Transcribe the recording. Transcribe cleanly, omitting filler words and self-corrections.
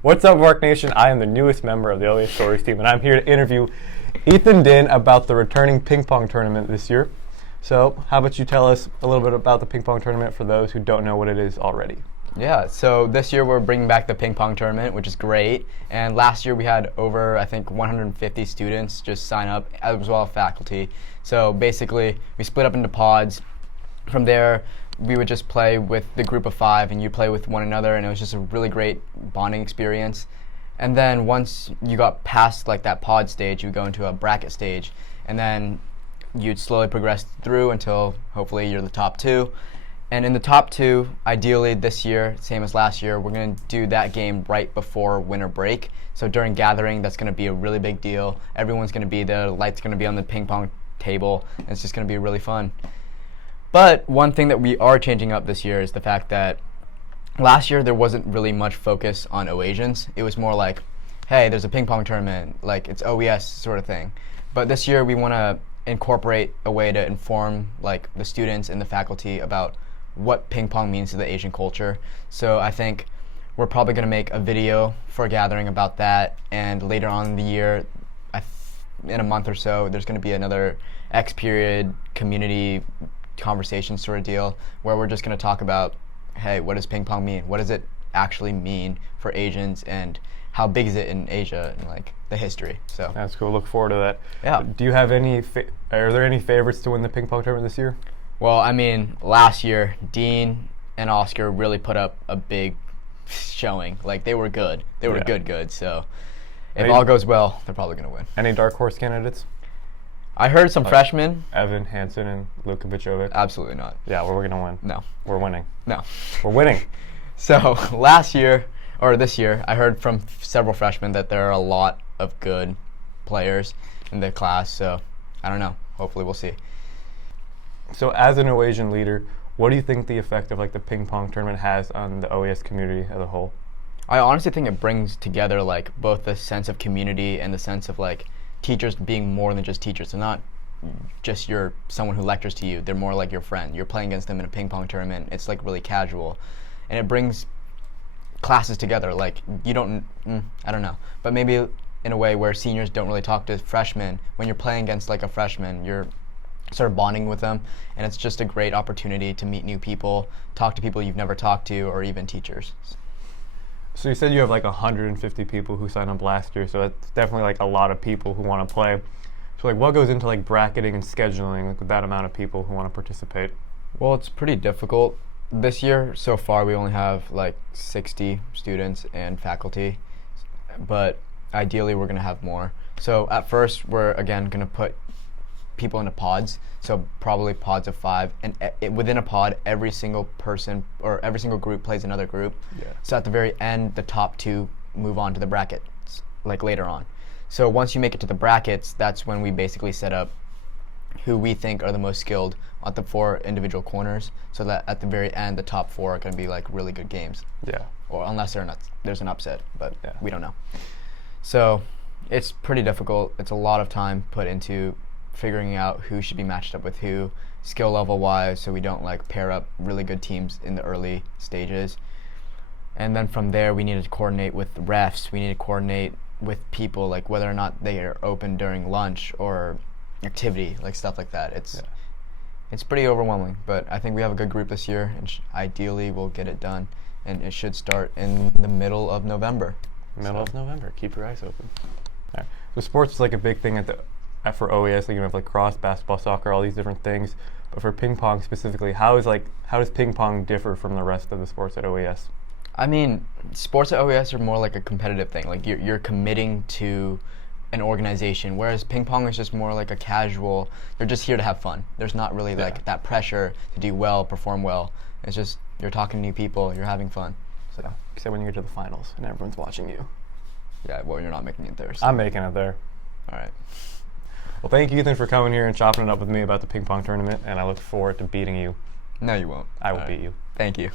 What's up, Mark Nation? I am the newest member of the OES Stories team, and I'm here to interview Ethan Dinh about the returning ping pong tournament this year. So, how about you tell us a little bit about the ping pong tournament for those who don't know what it is already? Yeah, so this year we're bringing back the ping pong tournament, which is great. And last year we had over, I think, 150 students just sign up, as well as faculty. So basically, we split up into pods. From there, we would just play with the group of 5, and you play with one another, and it was just a really great bonding experience. And then once you got past like that pod stage, you would go into a bracket stage, and then you'd slowly progress through until hopefully you're the top 2. And in the top 2, ideally this year, same as last year, we're going to do that game right before winter break. So during gathering, that's going to be a really big deal. Everyone's going to be there, the light's going to be on the ping pong table, and it's just going to be really fun. But one thing that we are changing up this year is the fact that last year there wasn't really much focus on OASIANS. It was more like, hey, there's a ping pong tournament, like it's OES sort of thing. But this year we want to incorporate a way to inform like the students and the faculty about what ping pong means to the Asian culture. So I think we're probably going to make a video for a gathering about that, and later on in the year, in a month or so, there's going to be another X period community conversation sort of deal where we're just going to talk about, hey, what does ping pong mean? What does it actually mean for Asians, and how big is it in Asia, and like the history. So that's cool. Look forward to that. Yeah. Do you have any? Are there any favorites to win the ping pong tournament this year? Well, I mean, last year, Dean and Oscar really put up a big showing. Like, they were good. They were good. So if all goes well, they're probably going to win. Any dark horse candidates? I heard some freshmen. Evan Hansen and Luca P. Absolutely not. Yeah, we're going to win. No. We're winning. No. We're winning. So last year, or this year, I heard from several freshmen that there are a lot of good players in the class. So I don't know. Hopefully we'll see. So as an OASIAN leader, what do you think the effect of like the ping pong tournament has on the OES community as a whole? I honestly think it brings together like both the sense of community and the sense of like teachers being more than just teachers. They're not just someone who lectures to you. They're more like your friend. You're playing against them in a ping pong tournament. It's like really casual, and it brings classes together. Like I don't know, but maybe in a way where seniors don't really talk to freshmen. When you're playing against like a freshman, you're sort of bonding with them, and it's just a great opportunity to meet new people, talk to people you've never talked to, or even teachers. So you said you have like 150 people who signed up last year, so that's definitely like a lot of people who want to play. So like what goes into like bracketing and scheduling like, with that amount of people who want to participate? Well, it's pretty difficult. This year, so far, we only have like 60 students and faculty, but ideally we're going to have more. So at first, we're again going to put people into pods, so probably pods of 5, and within a pod, every single person or every single group plays another group. Yeah. So at the very end, the top 2 move on to the brackets, like later on. So once you make it to the brackets, that's when we basically set up who we think are the most skilled at the 4 individual corners, so that at the very end, the top 4 are going to be like really good games. Yeah. Or unless there's an upset, but we don't know. So it's pretty difficult. It's a lot of time put into figuring out who should be matched up with who, skill level wise, so we don't like pair up really good teams in the early stages. And then from there, we need to coordinate with refs. We need to coordinate with people, like whether or not they are open during lunch or activity, like stuff like that. It's pretty overwhelming, but I think we have a good group this year, and ideally we'll get it done, and it should start in the middle of November. Middle of November. Keep your eyes open. All right. So sports is like a big thing for OES. Like you have like cross, basketball, soccer, all these different things. But for ping pong specifically, how does ping pong differ from the rest of the sports at OES? I mean, sports at OES are more like a competitive thing. Like you're committing to an organization, whereas ping pong is just more like a casual. You're just here to have fun. There's not really like that pressure to do well, perform well. It's just you're talking to new people, you're having fun. So except when you get to the finals and everyone's watching you. Yeah, well, you're not making it there. So. I'm making it there. All right. Well, thank you, Ethan, for coming here and chopping it up with me about the ping pong tournament, and I look forward to beating you. No, you won't. I will beat you. Thank you.